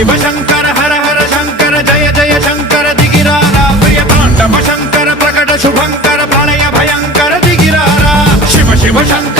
शिव शंकर हर हर शंकर जय जय शंकर दिगिरारा प्रिय तांडव शंकर प्रकट शुभंकर प्रलय भयंकर दिगिरारा शिव शिव शंकर